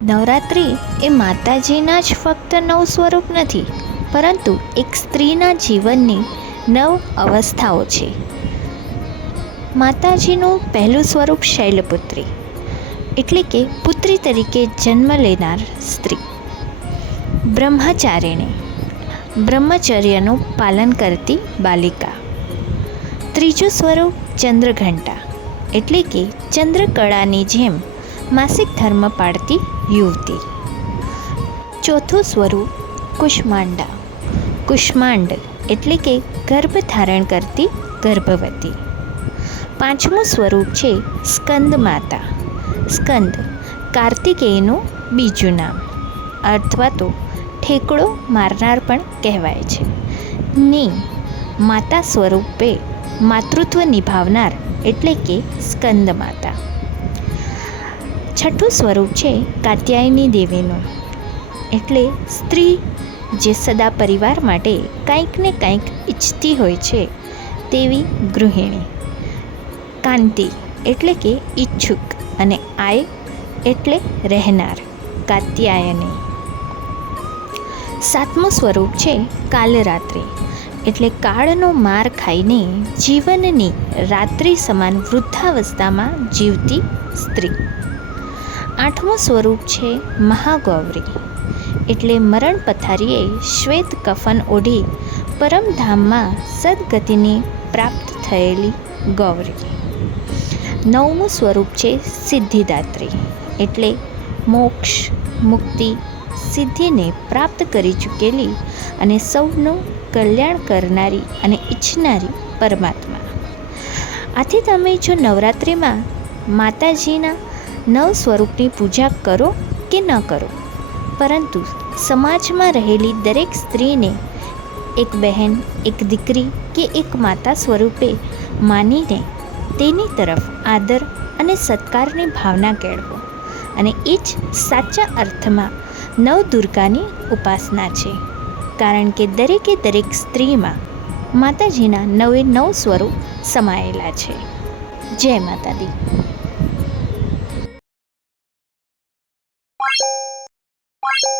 નવરાત્રિ એ માતાજીના જ ફક્ત નવ સ્વરૂપ નથી, પરંતુ એક સ્ત્રીના જીવનની નવ અવસ્થાઓ છે. માતાજીનું પહેલું સ્વરૂપ શૈલપુત્રી, એટલે કે પુત્રી તરીકે જન્મ લેનાર સ્ત્રી. બ્રહ્મચારિણી, બ્રહ્મચર્યનું પાલન કરતી બાલિકા. ત્રીજું સ્વરૂપ ચંદ્રઘંટા, એટલે કે ચંદ્રકળાની જેમ માસિક ધર્મ પાળતી યુવતી. ચોથું સ્વરૂપ, કુષ્માંડા. કુષ્માંડ એટલે કે ગર્ભ ધારણ કરતી ગર્ભવતી. પાંચમું સ્વરૂપ છે સ્કંદ માતા. સ્કંદ કાર્તિકેયનું બીજું નામ, અથવા તો ઠેકડો મારનાર પણ કહેવાય છે. ની, માતા સ્વરૂપે માતૃત્વ નિભાવનાર એટલે કે સ્કંદ માતા. છઠ્ઠું સ્વરૂપ છે કાત્યાયની દેવીનું. એટલે સ્ત્રી જે સદા પરિવાર માટે કંઈક ને કંઈક ઈચ્છતી હોય છે તેવી ગૃહિણી. કાંતિ એટલે કે ઈચ્છુક અને આય એટલે રહેનાર કાત્યાયની. સાતમું સ્વરૂપ છે કાલરાત્રિ. એટલે કાળનો માર ખાઈને જીવનની રાત્રિ સમાન વૃદ્ધાવસ્થામાં જીવતી સ્ત્રી. આઠમું સ્વરૂપ છે મહાગૌરી. એટલે મરણ પથારીએ શ્વેત કફન ઓઢી પરમધામમાં સદગતિની પ્રાપ્ત થયેલી ગૌરી. નવમું સ્વરૂપ છે સિદ્ધિદાત્રી. એટલે મોક્ષ, મુક્તિ, સિદ્ધિને પ્રાપ્ત કરી ચૂકેલી અને સૌનું કલ્યાણ કરનારી અને ઈચ્છનારી પરમાત્મા. આથી તમે જો નવરાત્રિમાં માતાજીના નવ સ્વરૂપની પૂજા કરો કે ન કરો. પરંતુ સમાજમાં રહેલી દરેક સ્ત્રીને એક બહેન, એક દીકરી કે એક માતા સ્વરૂપે માનીને તેની તરફ આદર અને સત્કારની ભાવના કેળવો. અને એ જ સાચા અર્થમાં નવદુર્ગાની ઉપાસના છે. કારણ કે દરેકે દરેક સ્ત્રીમાં માતાજીના નવે નવ સ્વરૂપ સમાયેલા છે. જય માતા દી Bye.